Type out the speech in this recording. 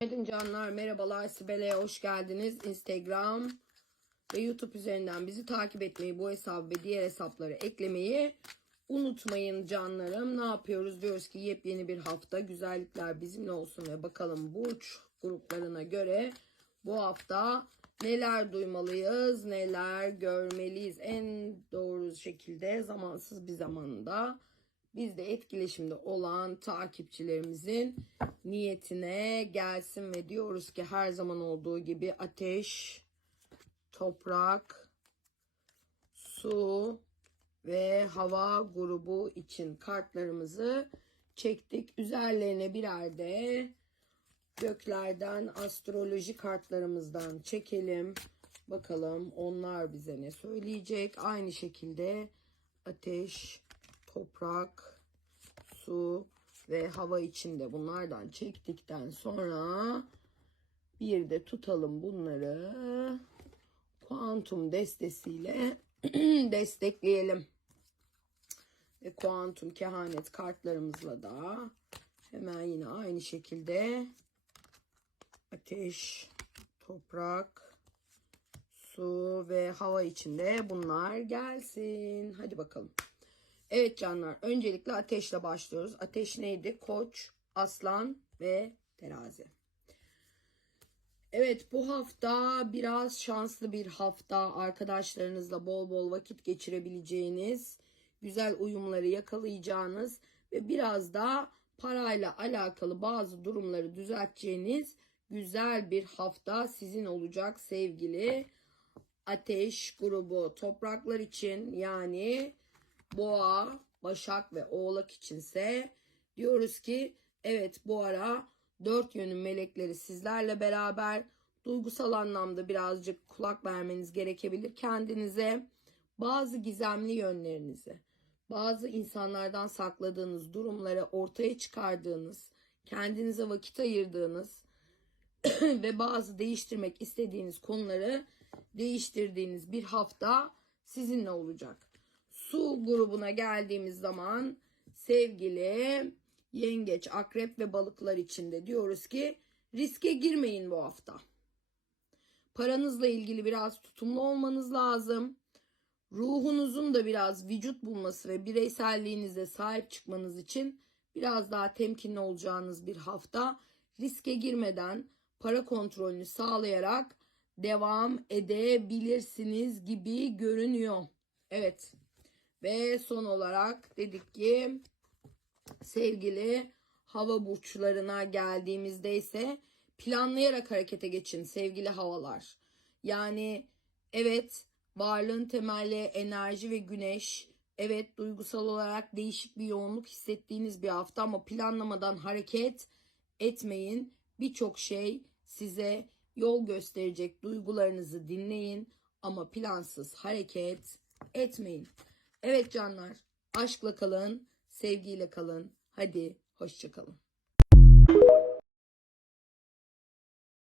Günaydın canlar, merhabalar. Sibel'e hoş geldiniz. Instagram ve YouTube üzerinden bizi takip etmeyi, bu hesabı ve diğer hesapları eklemeyi unutmayın canlarım. Ne yapıyoruz? Diyoruz ki yepyeni bir hafta güzellikler bizimle olsun ve bakalım burç gruplarına göre bu hafta neler duymalıyız, neler görmeliyiz. En doğru şekilde zamansız bir zamanda biz de etkileşimde olan takipçilerimizin niyetine gelsin ve diyoruz ki her zaman olduğu gibi ateş, toprak, su ve hava grubu için kartlarımızı çektik. Üzerlerine birer de göklerden astroloji kartlarımızdan çekelim. Bakalım onlar bize ne söyleyecek. Aynı şekilde ateş, toprak, su ve hava içinde bunlardan çektikten sonra bir de tutalım bunları kuantum destesiyle destekleyelim. Ve kuantum kehanet kartlarımızla da hemen yine aynı şekilde ateş, toprak, su ve hava içinde bunlar gelsin. Hadi bakalım. Evet canlar öncelikle ateşle başlıyoruz. Ateş neydi? Koç, aslan ve terazi. Evet bu hafta biraz şanslı bir hafta. Arkadaşlarınızla bol bol vakit geçirebileceğiniz, güzel uyumları yakalayacağınız ve biraz da parayla alakalı bazı durumları düzelteceğiniz güzel bir hafta sizin olacak sevgili ateş grubu. Topraklar için yani boğa, başak ve oğlak içinse diyoruz ki evet bu ara dört yönün melekleri sizlerle beraber duygusal anlamda birazcık kulak vermeniz gerekebilir kendinize. Bazı gizemli yönlerinizi, bazı insanlardan sakladığınız durumları ortaya çıkardığınız, kendinize vakit ayırdığınız ve bazı değiştirmek istediğiniz konuları değiştirdiğiniz bir hafta sizinle olacak su grubuna geldiğimiz zaman sevgili yengeç, akrep ve balıklar içinde diyoruz ki riske girmeyin bu hafta. Paranızla ilgili biraz tutumlu olmanız lazım. Ruhunuzun da biraz vücut bulması ve bireyselliğinize sahip çıkmanız için biraz daha temkinli olacağınız bir hafta. Riske girmeden para kontrolünü sağlayarak devam edebilirsiniz gibi görünüyor. Evet. Ve son olarak dedik ki sevgili hava burçlarına geldiğimizde ise planlayarak harekete geçin sevgili havalar. Yani evet varlığın temelli enerji ve güneş evet duygusal olarak değişik bir yoğunluk hissettiğiniz bir hafta ama planlamadan hareket etmeyin. Birçok şey size yol gösterecek duygularınızı dinleyin ama plansız hareket etmeyin. Evet canlar, aşkla kalın, sevgiyle kalın. Hadi hoşça kalın.